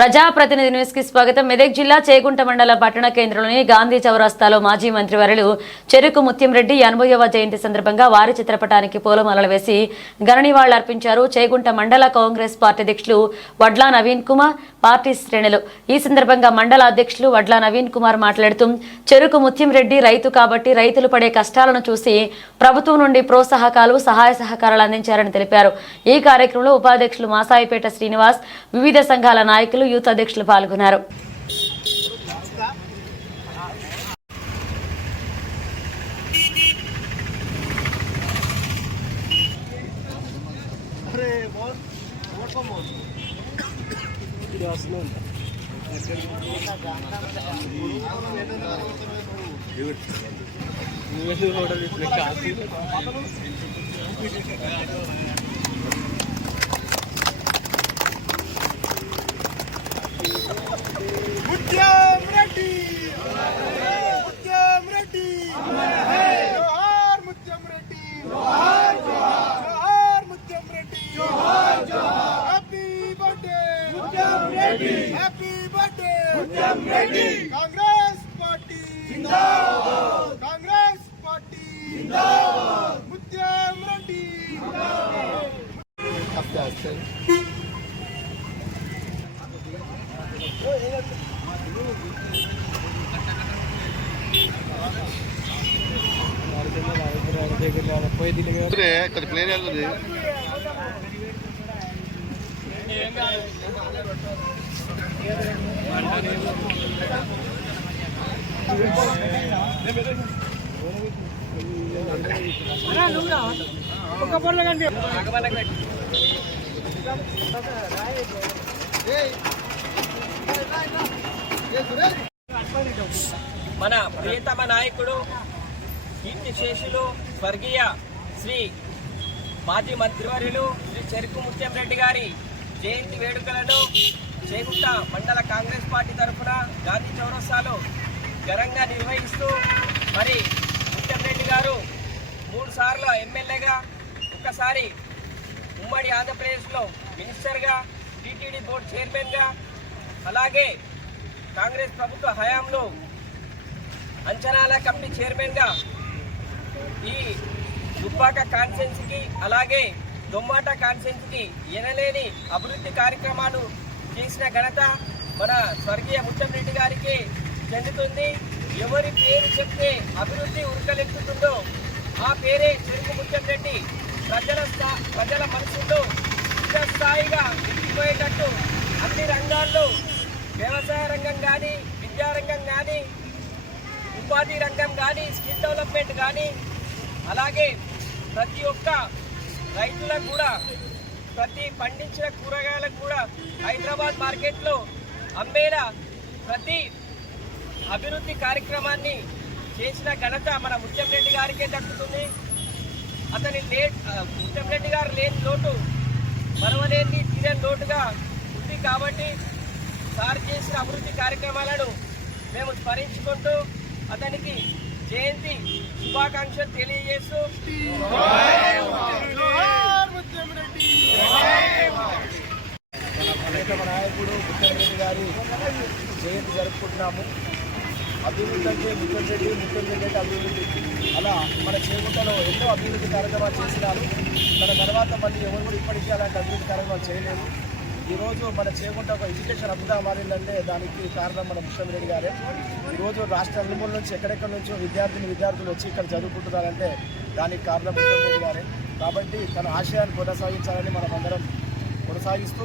ప్రజాప్రతినిధి న్యూస్ కి స్వాగతం. మెదక్ జిల్లా చేగుంట మండల పట్టణ కేంద్రంలోని గాంధీ చౌరస్తాలో మాజీ మంత్రివర్యులు చెరుకు ముత్యంరెడ్డి 80వ జయంతి సందర్భంగా వారి చిత్రపటానికి పూలమాలలు వేసి ఘన నివాళులర్పించారు. చేగుంట మండల కాంగ్రెస్ పార్టీ అధ్యక్షులు వడ్ల నవీన్ కుమార్, పార్టీ శ్రేణులు. ఈ సందర్భంగా మండల అధ్యక్షులు వడ్ల నవీన్ కుమార్ మాట్లాడుతూ చెరుకు ముత్యంరెడ్డి రైతు కాబట్టి రైతులు పడే కష్టాలను చూసి ప్రభుత్వం నుండి ప్రోత్సాహకాలు, సహాయ సహకారాలు అందించారని తెలిపారు. ఈ కార్యక్రమంలో ఉపాధ్యక్షులు మాసాయిపేట శ్రీనివాస్, వివిధ సంఘాల నాయకులు, యూత్ అధ్యక్షులు పాల్గొన్నారు. Happy birthday, Reddy! Congress Party! Zindabad! Congress Party! Zindabad! Mutyam Reddy! మన ప్రియతమ నాయకుడు కీర్తిశేషులు స్వర్గీయ శ్రీ మాజీ మంత్రివర్యులు శ్రీ చెరుకు ముత్యంరెడ్డి గారి జయంతి వేడుకలను చేగుంట మండల కాంగ్రెస్ పార్టీ తరఫున గాంధీ చౌరస్తాలో ఘనంగా నిర్వహిస్తూ మరి ముత్యంరెడ్డి గారు 3 సార్లు ఎమ్మెల్యేగా, ఒక్కసారి ఉమ్మడి ఆంధ్రప్రదేశ్లో మినిస్టర్గా, టీటీడీ బోర్డు చైర్మన్గా, అలాగే కాంగ్రెస్ ప్రభుత్వ హయాంలో అంచనాల కమిటీ చైర్మన్గా ఈ దుబ్బాక కాన్స్టిట్యున్సీకి అలాగే దొమ్మాట కాన్స్టిట్యున్సీకి ఎనలేని అభివృద్ధి కార్యక్రమాలు చేసిన ఘనత మన స్వర్గీయ ముత్యంరెడ్డి గారికి చెందుతుంది. ఎవరి పేరు చెప్తే అభివృద్ధి ఉరకలెత్తుతుందో ఆ పేరే చెరుకు ముత్యంరెడ్డి. ప్రజల మనసుల్లో స్థాయిగా ఎక్కిపోయేటట్టు అన్ని రంగాల్లో, వ్యవసాయ రంగం కానీ, విద్యారంగం కానీ, ఉపాధి రంగం కానీ, స్కిల్ డెవలప్మెంట్ కానీ, అలాగే ప్రతి ఒక్క రైతులకు కూడా, ప్రతి పండించిన కూరగాయలకు కూడా హైదరాబాద్ మార్కెట్లో అమ్మేలా ప్రతి అభివృద్ధి కార్యక్రమాన్ని చేసిన ఘనత మన ముత్యంరెడ్డి గారికే దక్కుతుంది. ముత్యంరెడ్డి గారు లేని లోటు మరవలేని తీరని లోటుగా ఉంది. కాబట్టి సార్ చేసిన అభివృద్ధి కార్యక్రమాలను మేము స్మరించుకుంటూ అతనికి జయంతి శుభాకాంక్షలు తెలియజేస్తూ ప్రియతమ నాయకుడు ముత్యంరెడ్డి గారి జయంతి జరుపుకుంటున్నాము. అభివృద్ధి అంటే ముత్యంరెడ్డి అంటే అభివృద్ధి. అలా మన చేగుంటలో ఎన్నో అభివృద్ధి కార్యక్రమాలు చేసినారు. మన తర్వాత మళ్ళీ ఎవరు కూడా ఇప్పటికీ అలాంటి అభివృద్ధి కార్యక్రమాలు చేయలేదు. ఈరోజు మన చేగుంట ఒక ఎడ్యుకేషన్ అభివృద్ధిగా మారిందంటే దానికి కారణం మన ముత్యంరెడ్డి గారే. ఈరోజు రాష్ట్ర నలుమూల నుంచి ఎక్కడెక్కడి నుంచో విద్యార్థులు వచ్చి ఇక్కడ చదువుకుంటున్నారంటే దానికి కారణం ముత్యంరెడ్డి గారే. కాబట్టి తన ఆశయాన్ని కొనసాగించాలని మనం అందరం కొనసాగిస్తూ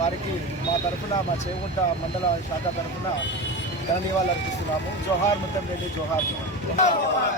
వారికి మా తరఫున, మా చేగుంట మండల శాఖ తరఫున ఘన నివాళులు అర్పిస్తున్నాము. జోహార్ ముత్యంరెడ్డి, జోహార్ జోహార్.